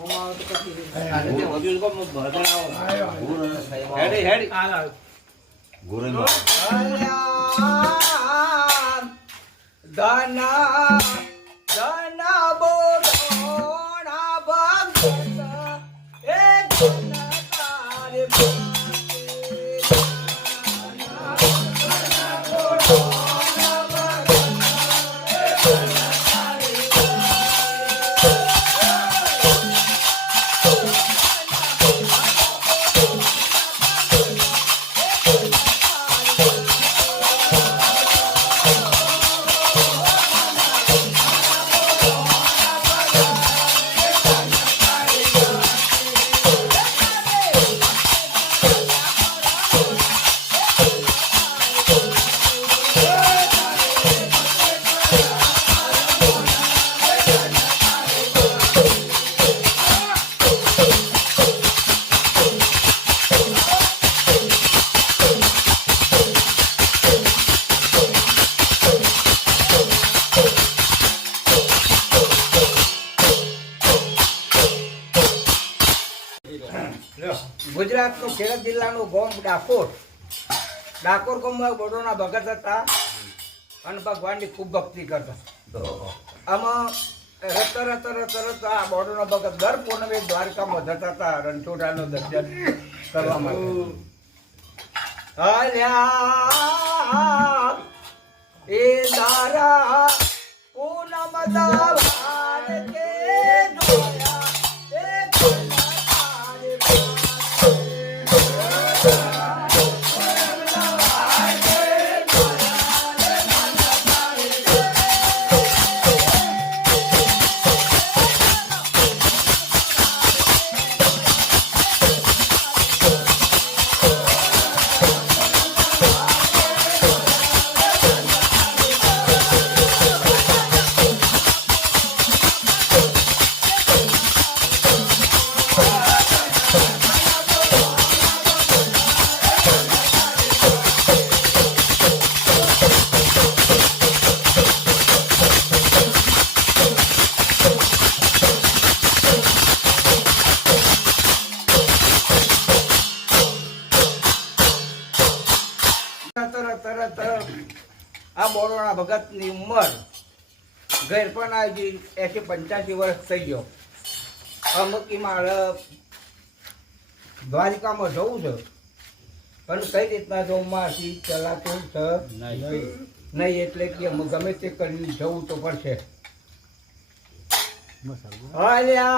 ઓમાં તો કતી આજે તે વગીલ કો મત ભરનાવો ગુર અને સાઈમાં હેડી હેડી આ ગુરેનો અલ્યા દાના દાના બોડોણા ભગત એ દાના તારે ગુજરાતનું ખેડા જિલ્લાનું ગામ ડાકોર ગામમાં બોડોના ભગત હતા અને ભગવાનની ખૂબ ભક્તિ કરતા. આમાં રત આ બોડોના ભગત દર પૂર્ણિમે દ્વારકામાં જતા હતા રણછોડરાયનું દર્શન કરવા માટે. અલ્યા એ દારા પૂનમ દાવાન કે જોયા એ આ બોડોના ભગતની ઉંમર ઘર પણ આવી 80-85 વર્ષ થઈ ગયો. અમુક મારે દ્વારિકામાં જવું છે પણ કઈ રીતના જવું મારથી ચલાતું છે નહીં એટલે કે ગમે તે કરીને જવું તો પડશે.